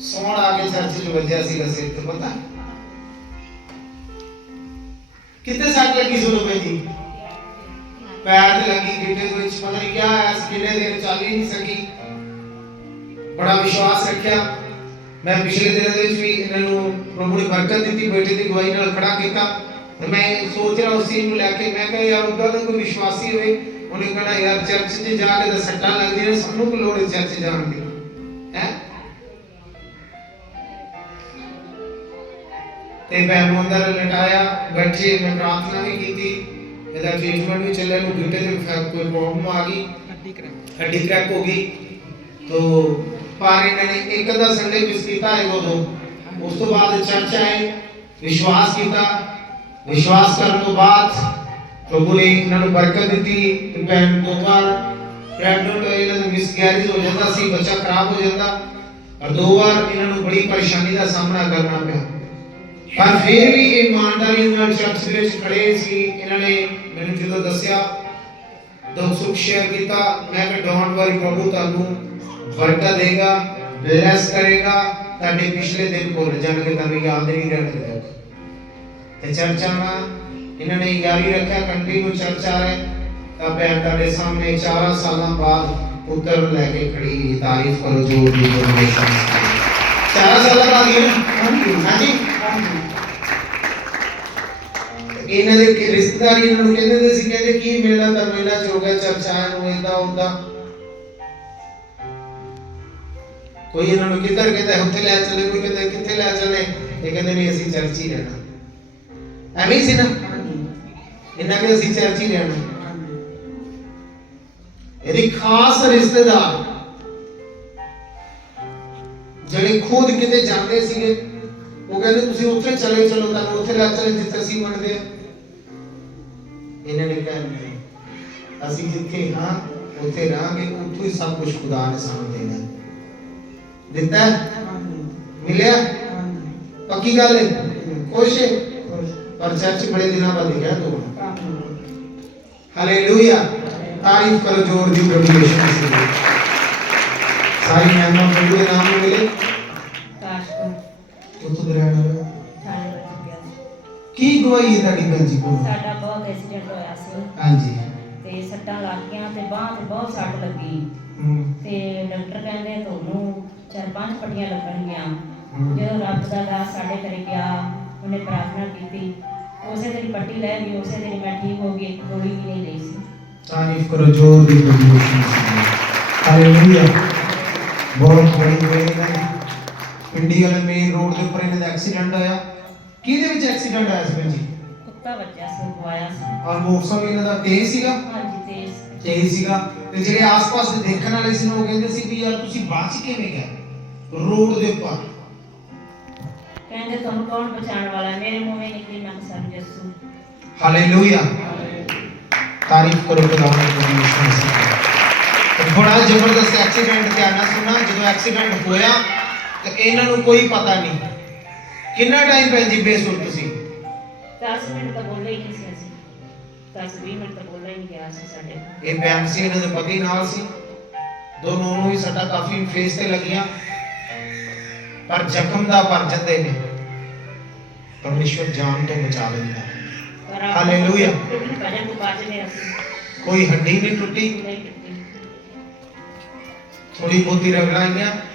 ਸੌਣ ਆ ਕੇ ਚਰਚ 'ਚ ਵੱਜਿਆ ਸੀ ਸਿਰ ਤੇ ਪਤਾ? ਕਿੱਥੇ ਸੱਟ ਲੱਗੀ ਸੁਣੋ ਭਈ ਪੈਰ ਤੇ ਲੱਗੀ ਗਿੱਟੇ ਦੇ ਵਿੱਚ, ਪਤਾ ਨਹੀਂ ਕਿਆ ਆਇਆ ਕਿੰਨੇ ਦਿਨ ਚੱਲ ਹੀ ਨਹੀਂ ਸਕੀ। ਬੜਾ ਵਿਸ਼ਵਾਸ ਰੱਖਿਆ। ਮੈਂ ਪਿਛਲੇ ਦਿਨਾਂ ਦੇ ਵਿੱਚ ਵੀ ਇਹਨਾਂ ਨੂੰ ਪ੍ਰਭੂ ਨੇ ਬਰਕਤ ਦਿੱਤੀ, ਬੇਟੇ ਦੀ ਗਵਾਹੀ ਨਾਲ ਖੜਾ ਕੀਤਾ। ਤੇ ਮੈਂ ਸੋਚ ਰਿਹਾ ਉਸ ਚੀਜ਼ ਨੂੰ ਲੈ ਕੇ, ਮੈਂ ਕਿਹਾ, ਯਾਰ ਉਹਦਾ ਤਾਂ ਕੋਈ ਵਿਸ਼ਵਾਸੀ ਹੋਏ। ਉਹਨੇ ਕਹਣਾ, ਯਾਰ ਚਰਚ 'ਚ ਜਾ ਕੇ ਤਾਂ ਸੱਟਾਂ ਲੱਗਦੀਆਂ ਨੇ, ਸਾਨੂੰ ਲੋੜ ਚਰਚ ਜਾਣ ਦੀ? ਤੇ ਮੈਂ ਨੂੰ ਅੰਦਰ ਲਟਾਇਆ ਬੈਠੇ ਮੈਂ ਪ੍ਰਾਰਥਨਾ ਵੀ ਕੀਤੀ। ਇਹਦਾ ਟ੍ਰੀਟਮੈਂਟ ਵੀ ਚੱਲਿਆ। ਨੂੰ ਗਿੱਟੇ ਫਿਰ ਕੋਈ ਪ੍ਰੋਬਲਮ ਆ ਗਈ। ਹੱਡੀ ਕਰੈਕ ਹੱਡੀ ਕ੍ਰੈਕ ਹੋ ਗਈ। ਤੋ ਪਰ ਇਹਨਾਂ ਨੇ ਇੱਕ ਅੱਧਾ ਸੰਡੇ ਮਿਸ ਕੀਤਾ ਹੈ ਉਦੋਂ। ਉਸ ਤੋਂ ਬਾਅਦ ਚਰਚ ਆਏ। ਵਿਸ਼ਵਾਸ ਕੀਤਾ। ਵਿਸ਼ਵਾਸ ਕਰਨ ਤੋਂ ਬਾਅਦ ਪ੍ਰਭੂ ਨੇ ਇਹਨਾਂ ਨੂੰ ਬਰਕਤ ਦਿੱਤੀ। ਤੇ ਭੈਣ ਦੋ ਵਾਰ ਪ੍ਰੈਗਨੈਂਟ ਹੋਏ ਇਹਨਾਂ ਦਾ ਮਿਸਕੈਰੇਜ ਹੋ ਜਾਂਦਾ ਸੀ। ਬੱਚਾ ਖਰਾਬ ਹੋ ਜਾਂਦਾ। ਔਰ ਦੋ ਵਾਰ ਇਹਨਾਂ ਨੂੰ ਬੜੀ ਪਰੇਸ਼ਾਨੀ ਦਾ ਸਾਹਮਣਾ ਕਰਨਾ ਪਿਆ। ਪਰ ਫਿਰ ਵੀ ਇਮਾਨਦਾਰੀ ਨਾਲ ਚਰਚ ਵਿੱਚ ਖੜੇ ਸੀ, ਇਹਨਾਂ ਨੇ ਮੈਨੂੰ ਜਦੋਂ ਦੱਸਿਆ, ਦੁੱਖ ਸੁੱਖ ਸ਼ੇਅਰ ਕੀਤਾ, ਮੈਂ ਕਿ ਡੋਂਟ ਵਰੀ ਪ੍ਰਭੂ, ਤੁਹਾਨੂੰ ਬਰਕਤ ਦੇਗਾ ਬਲੈਸ ਕਰੇਗਾ, ਤੁਹਾਡੇ ਪਿਛਲੇ ਦਿਨ ਭੁੱਲ ਜਾਣਗੇ, ਤੁਹਾਨੂੰ ਯਾਦ ਨਹੀਂ ਰਹਿਣਗੇ। ਤੇ ਚਰਚਾ ਨਾਲ ਇਹਨਾਂ ਨੇ ਜਾਰੀ ਰੱਖਿਆ ਕੰਟੀਨਿਊ ਚਰਚਾ ਹੈ ਤਾਂ ਭੈਣ ਤੁਹਾਡੇ ਸਾਹਮਣੇ 4 ਸਾਲਾਂ ਬਾਅਦ ਪੁੱਤਰ ਲੈ ਕੇ ਖੜੀ ਤਾਰੀਫ ਕਰੋ, ਜੋ ਵੀ ਪਰਮੇਸ਼ਰ 4 ਸਾਲਾਂ ਬਾਅਦ ਹਾਂਜੀ। ਇਹਨਾਂ ਦੇ ਰਿਸ਼ਤੇਦਾਰੀ ਇਹਨਾਂ ਨੂੰ ਕਹਿੰਦੇ ਹੁੰਦੇ ਸੀ, ਕਹਿੰਦੇ ਕੀ ਮਿਲਣਾ ਤਾਂ ਮਿਲਣਾ ਚ ਚਰਚਾ ਨੂੰ ਇਦਾਂ ਹੁੰਦਾ। ਕੋਈ ਇਹਨਾਂ ਨੂੰ ਕਿੱਧਰ ਕਹਿੰਦਾ ਉੱਥੇ ਲੈ ਚੱਲੇ, ਕੋਈ ਕਹਿੰਦਾ ਕਿੱਥੇ ਲੈ ਚੱਲੇ, ਇਹ ਕਹਿੰਦੇ ਨਹੀਂ ਅਸੀਂ ਚਰਚ ਹੀ ਰਹਿਣਾ। ਐਵੇਂ ਸੀ ਨਾ? ਇਹਨਾਂ ਕਹਿੰਦੇ ਅਸੀਂ ਚਰਚ ਹੀ ਰਹਿਣਾ। ਇਹਦੀ ਖਾਸ ਰਿਸ਼ਤੇਦਾਰ, ਜਿਹੜੇ ਖੁਦ ਕਿਤੇ ਜਾਂਦੇ ਸੀਗੇ ਉਹ ਕਹਿੰਦੇ ਤੁਸੀਂ ਉੱਥੇ ਚਲੇ ਚਲੋ ਤੁਹਾਨੂੰ ਉੱਥੇ ਲੈ ਚਲੇ ਜਿੱਥੇ ਅਸੀਂ ਮੰਨਦੇ ਆ ਇਹਨਾਂ ਨੇ ਕਿਹਾ ਨਹੀਂ ਅਸੀਂ ਜਿੱਥੇ ਹਾਂ ਉੱਥੇ ਰਹਾਂਗੇ ਉੱਥੋਂ ਹੀ ਸਭ ਕੁਝ ਖੁਦਾ ਨੇ ਸਾਨੂੰ ਦੇਣਾ ਹੈ। ਦਿੱਤਾ ਹੈ? ਮਿਲਿਆ ਪੱਕੀ ਗੱਲ ਹੈ ਖੁਸ਼ ਹੈ ਪਰ ਚਰਚ ਬੜੇ ਦਿਨਾਂ ਬਾਅਦ ਦੇਖਿਆ ਤੂੰ ਹਾਲੇਲੂਇਆ ਤਾਰੀਫ ਕਰੋ ਜੋਰ ਦੀ ਪ੍ਰਭੂ ਯਿਸੂ ਮਸੀਹ ਦੀ ਸਾਰੀ ਮਹਿਮਾ ਪ੍ਰਭੂ ਦੇ ਨਾਮ ਨੂੰ ਮਿਲੇ ਕੀ ਗਵਾਹੀ ਹੈ ਤੁਹਾਡੀ ਭੈਣ ਜੀ ਕੋਲ? ਸਾਡਾ ਬਹੁਤ ਐਕਸੀਡੈਂਟ ਹੋਇਆ ਸੀ। ਹਾਂਜੀ। ਤੇ ਸੱਟਾਂ ਲੱਗ ਗਈਆਂ ਤੇ ਬਾਂਹ ਤੇ ਬਹੁਤ ਸੱਟ ਲੱਗੀ। ਹੂੰ। ਤੇ ਡਾਕਟਰ ਕਹਿੰਦੇ ਤੁਹਾਨੂੰ ਚਾਰ ਪੰਜ ਪੱਟੀਆਂ ਲੱਗਣਗੀਆਂ। ਹੂੰ। ਜਦੋਂ ਰੱਬ ਦਾ ਦਾਸ ਸਾਡੇ ਘਰੇ ਗਿਆ ਉਹਨੇ ਪ੍ਰਾਰਥਨਾ ਕੀਤੀ। ਉਸੇ ਦਿਨ ਪੱਟੀ ਲੈ ਗਈ ਉਸੇ ਦਿਨ ਮੈਂ ਠੀਕ ਹੋ ਗਈ ਗੋਲੀ ਵੀ ਨਹੀਂ ਲਈ ਸੀ। ਤਾਰੀਫ ਕਰੋ ਜੋਰ ਦੀ ਦੀ ਹਾਲੇਲੂਇਆ। ਬਹੁਤ ਬੜੀ ਵੇਲੇ ਹੈ। ਪਿੰਡੀ ਵਾਲੇ ਮੇਨ ਰੋਡ ਦੇ ਉੱਪਰ ਇਹਨਾਂ ਦਾ ਐਕਸੀਡੈਂਟ ਹੋਇਆ। ਕਿਹਦੇ ਵਿੱਚ ਐਕਸੀਡੈਂਟ ਹੋਇਆ ਸੀ ਭੈਣ ਜੀ? ਕੁੱਤਾ ਵੱਜਿਆ ਸੀ ਗਵਾਇਆ ਸੀ। ਔਰ ਮੋਟਰਸਾਈਕਲ ਇਹਨਾਂ ਦਾ ਤੇਜ਼ ਸੀਗਾ? ਹਾਂਜੀ ਤੇਜ਼ ਤੇਜ਼ ਸੀਗਾ। ਤੇ ਜਿਹੜੇ ਆਸ-ਪਾਸ ਦੇ ਦੇਖਣ ਵਾਲੇ ਸੀ ਉਹ ਕਹਿੰਦੇ ਸੀ ਵੀ ਯਾਰ ਤੁਸੀਂ ਬਚ ਕਿਵੇਂ ਗਏ? ਰੋਡ ਦੇ ਉੱਪਰ। ਕਹਿੰਦੇ ਤੁਹਾਨੂੰ ਕੌਣ ਬਚਾਉਣ ਵਾਲਾ? ਮੇਰੇ ਮੂੰਹੋਂ ਨਿਕਲੀ ਮੈਂ ਸਰ ਯਿਸੂ ਹਾਲੇਲੂਇਆ ਤਾਰੀਫ ਕਰੋ ਖੁਦਾ ਦੀ ਮਸੀਹ ਦੀ। ਬੜਾ ਜ਼ਬਰਦਸਤ ਐਕਸੀਡੈਂਟ ਤੇ ਆਣਾ ਸੁਣਾ ਜਦੋਂ ਐਕਸੀਡੈਂਟ ਹੋਇਆ ਤੇ ਇਹਨਾਂ ਨੂੰ ਕੋਈ ਪਤਾ ਨਹੀਂ। ਕਿੰਨਾ ਟਾਈਮ ਭੈਣ ਜੀ ਬੇਸੁਰ ਤੁਸੀਂ? 10 ਮਿੰਟ ਤਾਂ ਬੋਲੇ ਹੀ ਨਹੀਂ ਸੀ ਅਸੀਂ। 10 20 ਮਿੰਟ ਤਾਂ ਬੋਲੇ ਹੀ ਨਹੀਂ ਗਿਆ ਸੀ ਸਾਡੇ। ਇਹ ਬੈਂਕ ਸੀ ਇਹਨਾਂ ਦੇ ਪਤੀ ਨਾਲ ਸੀ। ਦੋਨੋਂ ਨੂੰ ਵੀ ਸੱਟਾਂ ਕਾਫੀ ਫੇਸ ਤੇ ਲੱਗੀਆਂ। ਪਰ ਜ਼ਖਮ ਦਾ ਭਰ ਜਾਂਦੇ ਨੇ। ਪਰਮੇਸ਼ਵਰ ਜਾਨ ਤੋਂ ਬਚਾ ਲੈਂਦਾ। ਹੈ ਹਾਲੇਲੂਇਆ। ਭਜਨ ਨੂੰ ਬਾਜ ਨੇ ਅਸੀਂ ਕੋਈ ਹੱਡੀ ਨਹੀਂ ਟੁੱਟੀ। ਨਹੀਂ ਕੀਤੀ ਥੋੜੀ ਬਹੁਤੀ ਰਗੜਾਂ ਆਈਆਂ।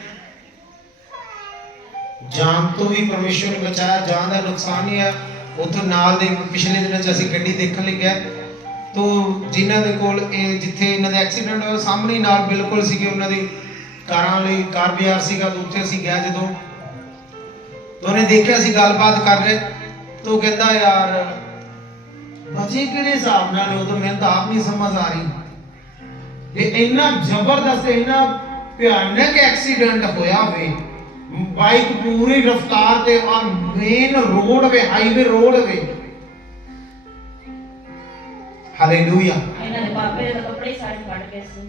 ਜਾਨ ਤੋਂ ਵੀ ਪਰਮੇਸ਼ਵਰ ਨੇ ਬਚਾਇਆ, ਜਾਨ ਦਾ ਨੁਕਸਾਨ ਨਹੀਂ ਆ। ਉਥੋਂ ਨਾਲ ਦੇ ਪਿਛਲੇ ਦਿਨਾਂ 'ਚ ਅਸੀਂ ਗੱਡੀ ਦੇਖਣ ਲਈ ਗਏ। ਤੋ ਜਿਨ੍ਹਾਂ ਦੇ ਕੋਲ ਇਹ ਜਿੱਥੇ ਇਹਨਾਂ ਦਾ ਐਕਸੀਡੈਂਟ ਹੋਇਆ, ਸਾਹਮਣੇ ਨਾਲ ਬਿਲਕੁਲ ਸੀਗੇ ਉਹਨਾਂ ਦੀ ਕਾਰਾਂ ਲਈ, ਕਾਰ ਬਾਜ਼ਾਰ ਸੀਗਾ, ਤੇ ਉੱਥੇ ਅਸੀਂ ਗਏ ਜਦੋਂ। ਤਾਂ ਦੇਖਿਆ ਸੀ ਗੱਲਬਾਤ ਕਰ ਰਹੇ। ਤੋ ਕਹਿੰਦਾ, ਯਾਰ, ਬਚੇ ਕਿਹੜੇ ਹਿਸਾਬ ਨਾਲ ਉਹ ਤਾਂ ਮੈਨੂੰ ਤਾਂ ਆਪ ਨਹੀਂ ਸਮਝ ਆ ਰਹੀ। ਇਹ ਇੰਨਾ ਜ਼ਬਰਦਸਤ, ਇੰਨਾ ਭਿਆਨਕ ਐਕਸੀਡੈਂਟ ਹੋਇਆ ਹੋਵੇ ਬਾਈਕ ਪੂਰੀ ਰਫ਼ਤਾਰ ਤੇ ਔਰ main roadway highway roadway. Hallelujah ਇਹਨਾਂ ਦੇ ਬਾਪੇ ਦੇ ਤਾਂ ਕੱਪੜੇ ਹੀ ਸਾਰੇ ਫੜ ਗਏ ਸੀ।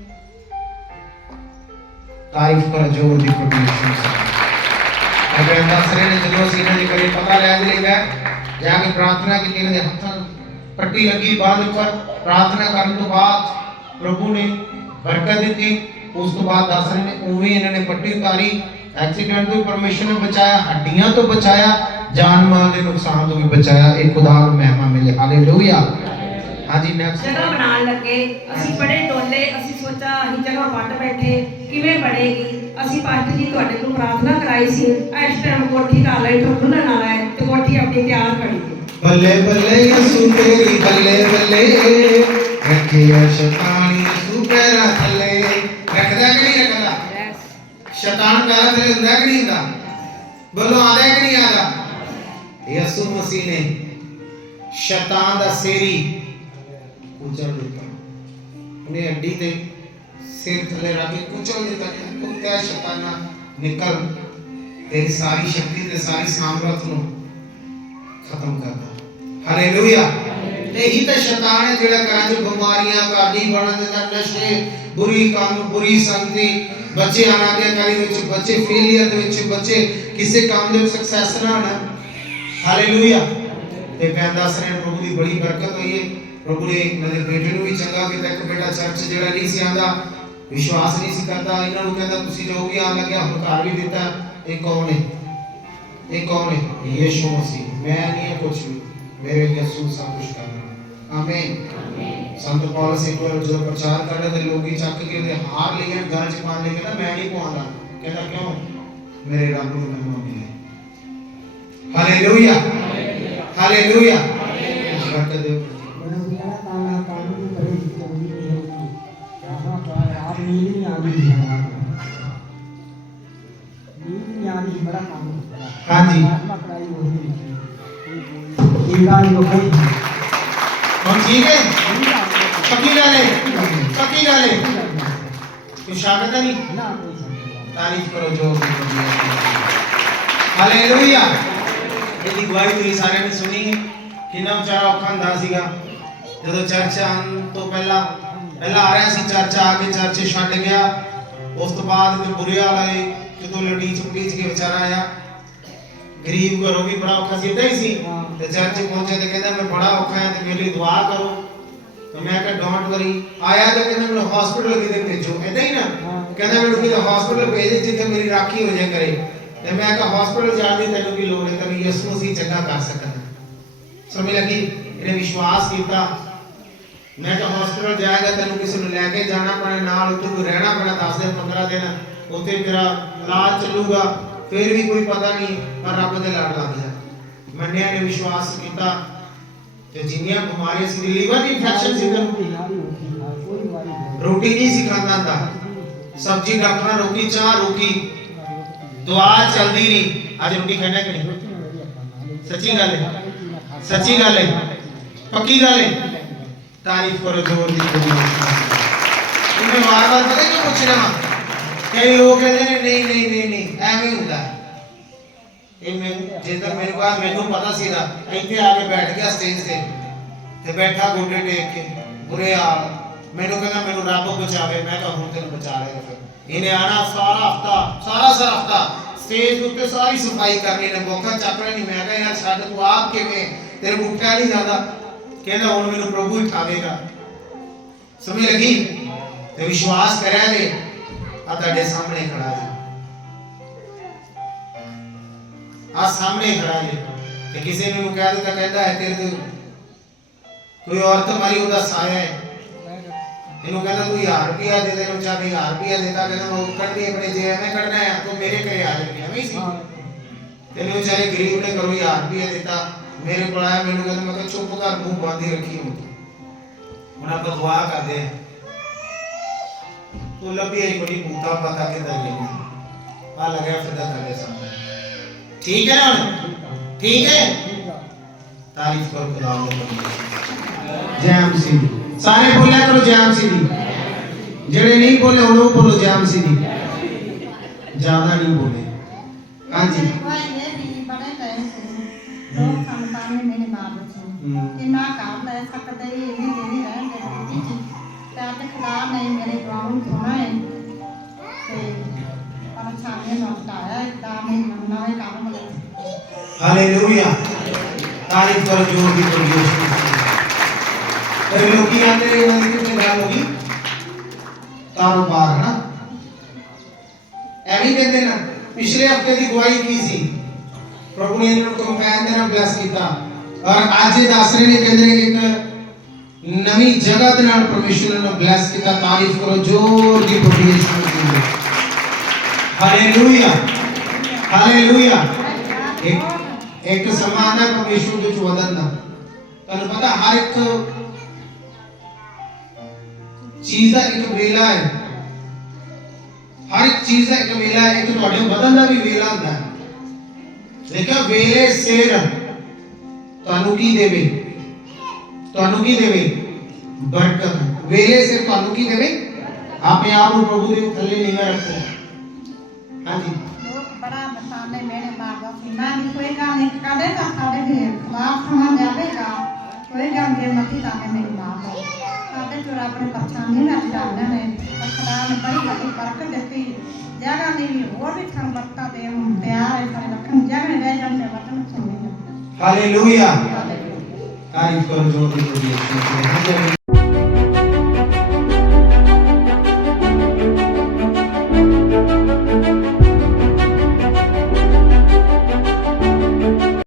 ਤਾਰੀਫ ਕਰ ਜੋਰ ਦੀ ਪ੍ਰਭੂ ਅਗਰ ਦੱਸਰੇ ਨੇ ਜਦੋਂ ਅਸੀਂ ਇਹਨਾਂ ਦੇ ਘਰੇ ਪਤਾ ਲੈ ਗਏ ਜਾ ਕੇ ਪ੍ਰਾਰਥਨਾ ਕੀਤੀ ਇਹਨਾਂ ਦੇ ਹੱਥਾਂ ਪੱਟੀ ਲੱਗੀ ਬਾਅਦ ਉੱਪਰ। ਪ੍ਰਾਰਥਨਾ ਕਰਨ ਤੋਂ ਬਾਅਦ ਪ੍ਰਭੂ ਨੇ ਬਰਕਤ ਦਿੱਤੀ। ਉਸ ਤੋਂ ਬਾਅਦ ਦੱਸ ਰਹੇ ਨੇ ਉਵੇਂ ਇਹਨਾਂ ਨੇ ਪੱਟੀ ਉਤਾਰੀ। ਐਕਸੀਡੈਂਟ ਤੋਂ ਪਰਮੇਸ਼ਰ ਨੇ ਬਚਾਇਆ ਹੱਡੀਆਂ ਤੋਂ ਬਚਾਇਆ ਜਾਨ ਮਾਲ ਦੇ ਨੁਕਸਾਨ ਤੋਂ ਵੀ ਬਚਾਇਆ ਇਹ ਖੁਦਾ ਨੂੰ ਮਹਿਮਾ ਮਿਲੇ। ਹਾਲੇਲੂਇਆ। ਹਾਂਜੀ ਨੈਕਸਟ ਜਗ੍ਹਾ ਬਣਾਉਣ ਲੱਗੇ ਅਸੀਂ ਬੜੇ ਡੋਲੇ ਅਸੀਂ ਸੋਚਾ ਅਸੀਂ ਜਗ੍ਹਾ ਵੱਟ ਬੈਠੇ ਕਿਵੇਂ ਬਣੇਗੀ? ਅਸੀਂ ਪਾਸਟਰ ਜੀ ਤੁਹਾਡੇ ਕੋਲ ਪ੍ਰਾਰਥਨਾ ਕਰਾਈ ਸੀ ਇਸ ਟਾਈਮ ਕੋਠੀ ਦਾ ਲੈਂਟਰ ਖੁੱਲਣ ਵਾਲਾ ਹੈ ਤੇ ਕੋਠੀ ਆਪਣੀ ਤਿਆਰ ਖੜੀ ਬੱਲੇ ਬੱਲੇ ਯਸੂ ਤੇਰੀ ਬੱਲੇ ਬੱਲੇ ਰੱਖਿਆ ਸ਼ੈਤਾਨ ਸ਼ੈਤਾਨ ਪੈਰਾਂ ਥੱਲੇ ਹੁੰਦਾ ਕਿ ਨਹੀਂ ਹੁੰਦਾ। ਬੋਲੋ ਆਦਾ ਕਿ ਨਹੀਂ ਆਦਾ ਯਸੂ ਮਸੀਹ ਨੇ ਸ਼ੈਤਾਨ ਦਾ ਸੇਰੀ ਕੁਚਲ ਦਿੱਤਾ ਉਹਨੇ ਅੱਡੀ ਤੇ ਸਿਰ ਥੱਲੇ ਰੱਖ ਕੇ ਕੁਚਲ ਦਿੱਤਾ ਕੁੱਤਿਆ ਸ਼ੈਤਾਨਾ, ਨਿਕਲ। ਤੇਰੀ ਸਾਰੀ ਸ਼ਕਤੀ ਤੇ ਸਾਰੀ ਸਾਮਰਥ ਨੂੰ ਖਤਮ ਕਰਦਾ ਹਾਲੇਲੂਇਆ ਇਹੀ ਤਾਂ ਸ਼ੈਤਾਨ ਹੈ ਜਿਹੜਾ ਘਰਾਂ 'ਚ ਬਿਮਾਰੀਆਂ ਕਾਦੀ ਬਣਨ ਦਿੰਦਾ, ਨਸ਼ੇ, ਬੁਰੀ ਕੰਮ, ਬੁਰੀ ਸੰਗਤੀ ਬੱਚੇ ਅਨਾਗਿਆਕਾਰੀ ਵਿੱਚ, ਬੱਚੇ ਫੇਲਿਅਰ ਦੇ ਵਿੱਚ, ਬੱਚੇ ਕਿਸੇ ਕੰਮ ਦੇ ਵਿੱਚ ਸਕਸੈਸ ਨਾ ਹੋਣਾ। ਹਾਲੇਲੂਇਆ ਤੇ ਕਹਿੰਦਾ ਸਰੇ ਪ੍ਰਭੂ ਦੀ ਬੜੀ ਬਰਕਤ ਹੋਈ ਹੈ ਪ੍ਰਭੂ ਨੇ ਮੇਰੇ ਬੇਟੇ ਨੂੰ ਵੀ ਚੰਗਾ ਕੀਤਾ। ਇੱਕ ਬੇਟਾ ਚਰਚ ਜਿਹੜਾ ਨਹੀਂ ਸੀ ਆਂਦਾ ਵਿਸ਼ਵਾਸ ਨਹੀਂ ਸੀ ਕਰਦਾ। ਇਹਨਾਂ ਨੂੰ ਕਹਿੰਦਾ, ਤੁਸੀਂ ਜੋ ਵੀ ਆਣ ਲੱਗਿਆ, ਹੁਣ ਘਰ ਵੀ ਦਿੱਤਾ। ਇਹ ਕੌਣ ਹੈ ਇਹ ਕੌਣ ਹੈ ਯੀਸ਼ੂ ਮਸੀਹ। ਮੈਂ ਨਹੀਂ ਹਾਂ ਕੁਛ ਵੀ। ਮੇਰੇ ਯਿਸੂ ਸਭ ਕੁਝ ਕਰਨਾ ਆਮੇਨ ਸੰਤ ਪੌਲਸ ਇੱਕ ਵਾਰ ਜਦੋਂ ਪ੍ਰਚਾਰ ਕਰਦਾ ਤੇ ਲੋਕੀ ਚੱਕ ਕੇ ਉਹਦੇ ਹਾਰ ਲਈਆਂ ਗਰਜ ਪਾਣ ਲਈ ਕਹਿੰਦਾ ਮੈਂ ਨਹੀਂ ਪਾਉਂਦਾ ਕਹਿੰਦਾ ਕਿਉਂ ਮੇਰੇ ਰੱਬ ਨੂੰ ਮੈਂ ਮੰਨਦੀ ਹਾਂ ਹਾਲੇਲੂਇਆ ਹਾਲੇਲੂਇਆ ਹਾਲੇਲੂਇਆ ਦੇਵ हाँ जी ਠੀਕ ਹੈ ਪੱਕੀ ਗੱਲ ਹੈ ਪੱਕੀ ਗੱਲ ਹੈ ਕੋਈ ਸ਼ੱਕ ਤਾਂ ਨਹੀਂ? ਤਾਰੀਫ ਕਰੋ ਜੋ ਹਾਲੇਲੂਇਆ। ਇਹਦੀ ਗਵਾਹੀ ਤੁਸੀਂ ਸਾਰਿਆਂ ਨੇ ਸੁਣੀ। ਕਿੰਨਾ ਵਿਚਾਰਾ ਔਖਾ ਹੁੰਦਾ ਸੀਗਾ। ਜਦੋਂ ਚਰਚਾ ਆਉਣ ਤੋਂ ਪਹਿਲਾਂ ਪਹਿਲਾਂ ਆ ਰਿਹਾ ਸੀ ਚਰਚਾ, ਆ ਕੇ ਚਰਚੇ ਛੱਡ ਗਿਆ। ਉਸ ਤੋਂ ਬਾਅਦ ਤੇ ਬੁਰੇ ਵਾਲਾ ਏ ਜਦੋਂ ਲੜੀ ਚੁੱਕੀ ਸੀ ਵਿਚਾਰਾ ਆਇਆ। ਗਰੀਬ ਘਰੋਂ ਵੀ ਬੜਾ ਔਖਾ ਸੀ ਏਦਾਂ ਹੀ ਸੀ ਹਾਂ। ਤੇ ਚਰਚ ਪਹੁੰਚੇ ਤੇ ਕਹਿੰਦਾ ਮੈਂ ਬੜਾ ਔਖਾ ਹਾਂ ਤੇ ਮੇਰੇ ਲਈ ਦੁਆ ਕਰੋ ਤੇ ਮੈਂ ਕਿਹਾ ਡੋਂਟ ਵਰੀ ਆਇਆ ਤਾਂ ਕਹਿੰਦਾ ਮੈਨੂੰ ਹਸਪੀਟਲ ਕਿਤੇ ਭੇਜੋ ਏਦਾਂ ਹੀ ਨਾ ਹਾਂ। ਕਹਿੰਦਾ ਮੈਨੂੰ ਕਿਤੇ ਹਸਪੀਟਲ ਭੇਜ ਜਿੱਥੇ ਮੇਰੀ ਰਾਖੀ ਹੋ ਜਾਏ ਕਰੇ ਤੇ ਮੈਂ ਕਿਹਾ ਹਸਪੀਟਲ ਜਾਣ ਦੀ ਤੈਨੂੰ ਕੀ ਲੋੜ ਹੈ ਤੈਨੂੰ ਯਿਸੂ ਮਸੀਹ ਚੰਗਾ ਕਰ ਸਕਦਾ ਸਮਝ ਲੱਗੀ ਇਹਨੇ ਵਿਸ਼ਵਾਸ ਕੀਤਾ ਮੈਂ ਕਿਹਾ ਹਸਪੀਟਲ ਜਾਏਗਾ ਤੈਨੂੰ ਕਿਸੇ ਨੂੰ ਲੈ ਕੇ ਜਾਣਾ ਪੈਣਾ ਨਾਲ ਉੱਥੇ ਕੋਈ ਰਹਿਣਾ ਪੈਣਾ 10 ਦਿਨ 15 ਦਿਨ ਉੱਥੇ ਤੇਰਾ ਇਲਾਜ ਚੱਲੂਗਾ ਫਿਰ ਵੀ ਕੋਈ ਪਤਾ ਨਹੀਂ ਪਰ ਰੱਬ ਦੇ ਲੜ ਲੱਗ ਜਾ ਮੰਨਿਆ ਨੇ ਵਿਸ਼ਵਾਸ ਕੀਤਾ ਤੇ ਜਿੰਨੀਆਂ ਬਿਮਾਰੀਆਂ ਸੀ ਲੀਵਰ ਦੀ ਇਨਫੈਕਸ਼ਨ ਸੀ ਤੈਨੂੰ बीमारी होती है कोई बीमारी नहीं ਰੋਟੀ ਨਹੀਂ ਸੀ ਖਾਂਦਾ ਹੁੰਦਾ ਸਬਜ਼ੀ ਡਾਕਟਰਾਂ ਰੋਟੀ ਚਾਹ ਰੋਟੀ ਦੁਆ ਚੱਲਦੀ ਨਹੀਂ ਅੱਜ ਰੋਟੀ ਖਾਣਾ ਕਿ ਨਹੀਂ ਸੱਚੀ ਗੱਲ ਹੈ ਸੱਚੀ ਗੱਲ ਹੈ ਪੱਕੀ ਗੱਲ ਹੈ ਤਾਰੀਫ ਕਰੋ ਜ਼ੋਰ ਦੀ ਬੋਲੀ ਇਹਨੇ ਵਾਰ ਵਾਰ ਪਤਾ ਕਿਉਂ ਪੁੱਛਣਾ ਵਾ ਕਈ ਲੋਕ ਕਹਿੰਦੇ ਨੇ ਨਹੀਂ ਨਹੀਂ ਨਹੀਂ ਨਹੀਂ ਐਵੇਂ ਹੁੰਦਾ ਇਹ ਮੈਂ ਜੇ ਤਾਂ ਮੇਰੇ ਕੋਲ ਮੈਨੂੰ ਪਤਾ ਸੀ ਨਾ ਇੱਥੇ ਆ ਕੇ ਬੈਠ ਗਿਆ ਸਟੇਜ ਤੇ ਤੇ ਬੈਠਾ ਗੋਡੇ ਟੇਕ ਕੇ ਬੁਰੇ ਹਾਲ ਮੈਨੂੰ ਕਹਿੰਦਾ ਮੈਨੂੰ ਰੱਬ ਬਚਾਵੇ ਮੈਂ ਕਿਹਾ ਹੁਣ ਤੈਨੂੰ ਬਚਾ ਰਿਹਾ ਫਿਰ ਇਹਨੇ ਆਣਾ ਸਾਰਾ ਹਫਤਾ ਸਾਰਾ ਸਾਰਾ ਹਫਤਾ ਸਟੇਜ ਦੇ ਉੱਤੇ ਸਾਰੀ ਸਫ਼ਾਈ ਕਰਨੀ ਨੇ ਮੌਕਾ ਚੱਕਣਾ ਨਹੀਂ ਮੈਂ ਕਿਹਾ ਯਾਰ ਛੱਡ ਤੂੰ ਆਪ ਕਿਵੇਂ ਤੇਰੇ ਕੋਲ ਉੱਠਿਆ ਨਹੀਂ ਜਾਂਦਾ ਕਹਿੰਦਾ ਹੁਣ ਮੈਨੂੰ ਪ੍ਰਭੂ ਹੀ ਉਠਾਵੇਗਾ ਸਮਝ ਲੱਗੀ ਤੇ ਵਿਸ਼ਵਾਸ ਕਰਿਆ ਜੇ ਆ ਤੁਹਾਡੇ ਸਾਹਮਣੇ ਖੜਾ ਜੀ। ਆ ਸਾਹਮਣੇ ਖੜਾ ਜੀ। ਤੇ ਕਿਸੇ ਨੂੰ ਕਹਿ ਦਿੱਤਾ, ਕਹਿੰਦਾ ਹੈ ਤੇਰੇ ਤੇ ਕੋਈ ਔਰਤ ਮਾਰੀ, ਉਹਦਾ ਸਾਇਆ ਹੈ। ਇਹਨੂੰ ਕਹਿੰਦਾ, ਤੂੰ 1000 ਰੁਪਿਆ ਦੇ ਦੇ ਨੂੰ ਚਾਹੇ 1000 ਰੁਪਿਆ ਦੇਤਾ ਕਹਿੰਦਾ, ਮੈਂ ਉਹ ਕੱਢਦੀ ਆਪਣੇ ਜੇ ਐਵੇਂ ਕੱਢਣਾ ਹੈ, ਤੂੰ ਮੇਰੇ ਘਰੇ ਆ ਜਾ ਐਵੇਂ ਸੀ? ਤੈਨੂੰ ਵਿਚਾਰੇ ਗਰੀਬ ਨੇ ਕਰੋ 1000 ਰੁਪਿਆ ਦਿੱਤਾ ਮੇਰੇ ਕੋਲ ਆਇਆ, ਮੈਨੂੰ ਕਹਿੰਦਾ, ਮੈਂ ਕਿਹਾ, ਚੁੱਪ ਕਰ, ਮੂੰਹ ਬੰਦ ਹੀ ਰੱਖੀ ਹੁਣ। ਹੁਣ ਆਪਾਂ ਦੁਆ ਕਰਦੇ ਹਾਂ तो लंबी आई बड़ी भूता पता के दर में आ लगा फिदा करे सामने। ठीक है ना? ठीक है? तारीफ़ करो खुदा को जय जयम सिंह सारे बोले करो जय जयम सिंह जेड़े नहीं बोले उन लोग बोलो जय जयम सिंह ज़्यादा नहीं बोले। हाँ जी। लोग संतान में मेरे बाबू थे कि माँ काम ले सकते ये नहीं देने रहे ਤੇ ਅੱਜ ਖੁਦਾ ਨੇ ਮੇਰੇ ਦੁਆਵਾਂ ਨੂੰ ਸੁਣਾ ਹੈ। ਤੇ ਪਰਛਾਵੇਂ ਨੂੰ ਹਟਾਇਆ ਇਦਾਂ ਮੈਂ ਨਵੇਂ ਕੰਮ ਮਿਲੇ ਹਾਲੇਲੂਇਆ ਤਾਰੀਫ ਕਰੋ ਜੋਰ ਦੀ ਕਰੋ ਤੇ ਲੋਕੀ ਆਂਦੇ ਨੇ ਉਹਨਾਂ ਦੀ ਕਿੰਨੀ ਹੋ ਗਈ? ਕਾਰੋਬਾਰ ਨਾ ਐਵੇਂ ਕਹਿੰਦੇ ਨਾ, ਪਿਛਲੇ ਹਫ਼ਤੇ ਦੀ ਗਵਾਹੀ ਕੀ ਸੀ? ਪ੍ਰਭੂ ਨੇ ਇਹਨਾਂ ਨੂੰ ਕੰਪੈਨ ਦੇ ਨਾਲ ਬਲੈਸ ਕੀਤਾ? ਔਰ ਅੱਜ ਇਹ ਦੱਸ ਰਹੇ ਨੇ, ਕਹਿੰਦੇ ਨੇ ਇੱਕ ਨਵੀਂ ਜਗ੍ਹਾ ਦੇ ਨਾਲ ਪਰਮੇਸ਼ਵਰ ਨੇ ਬਲੈਸ ਕੀਤਾ ਤਾਰੀਫ ਕਰੋ ਜੋਰ ਦੀ ਪ੍ਰੋਫੈਸ਼ਨ ਦੀ ਹਾਲੇਲੂਇਆ ਹਾਲੇਲੂਇਆ ਇੱਕ ਇੱਕ ਸਮਾਂ ਹੈ ਪਰਮੇਸ਼ਵਰ ਦੇ ਵਿੱਚ ਵਧਣ ਦਾ ਤੁਹਾਨੂੰ ਪਤਾ ਹਰ ਇੱਕ ਚੀਜ਼ ਦਾ ਇੱਕ ਵੇਲਾ ਹੈ ਹਰ ਇੱਕ ਚੀਜ਼ ਦਾ ਇੱਕ ਵੇਲਾ ਹੈ ਇੱਕ ਤੁਹਾਡੇ ਵਧਣ ਦਾ ਵੀ ਵੇਲਾ ਹੁੰਦਾ ਹੈ ਦੇਖੋ ਵੇਲੇ ਸਿਰ ਤੁਹਾਨੂੰ ਕੀ ਦੇਵੇ ਤੁਹਾਨੂੰ ਕੀ ਦੇਵੇ? ਬਰਕਤ। ਵੇਲੇ ਸਿਰ ਤੁਹਾਨੂੰ ਕੀ ਦੇਵੇ? ਆਪਣੇ ਆਪ ਨੂੰ ਪ੍ਰਭੂ ਦੇ ਥੱਲੇ ਨੀਵਾ ਰੱਖੋ। ਹਾਂਜੀ। ਲੋਕ ਬੜਾ ਬਤਾਨੇ ਮੇਰੇ ਮਾਰਦਾ ਸੀ ਨਾ ਵੀ ਕੋਈ ਗੱਲ ਨਹੀਂ। ਕਦੇ ਤਾਂ ਸਾਡੇ ਦੇ ਖਿਲਾਫ ਸਮਾਂ ਜਾਵੇਗਾ। ਕੋਈ ਗੱਲ ਨਹੀਂ ਮਤੀ ਤਾਂ ਮੇਰੀ ਮਾਂ ਦਾ ਸਾਡੇ ਤੋਂ ਰੱਬ ਨੇ ਬੱਚਾ ਨਹੀਂ ਨਾ ਚਾਹੁੰਦੇ ਨੇ ਖੁਦਾ ਨੇ ਬੜੀ ਵੱਡੀ ਬਰਕਤ ਦਿੱਤੀ। ਜਗ੍ਹਾ ਦੀ ਵੀ ਹੋਰ ਵੀ ਸਾਨੂੰ ਬਰਕਤਾਂ ਦੇ ਹੁਣ ਤਿਆਰ ਹੈ ਸਾਰੇ ਰੱਖਣ। ਜਗ੍ਹਾ ਨੇ ਰਹਿ ਜਾਂਦੇ ਵਤਨ ਸੁਣਦੇ ਹਾਲੇਲੂਇਆ। ਤਾਰੀਫ ਕਰੋ ਜੋਰ ਦੀ ਪ੍ਰਭੂ ਦੀ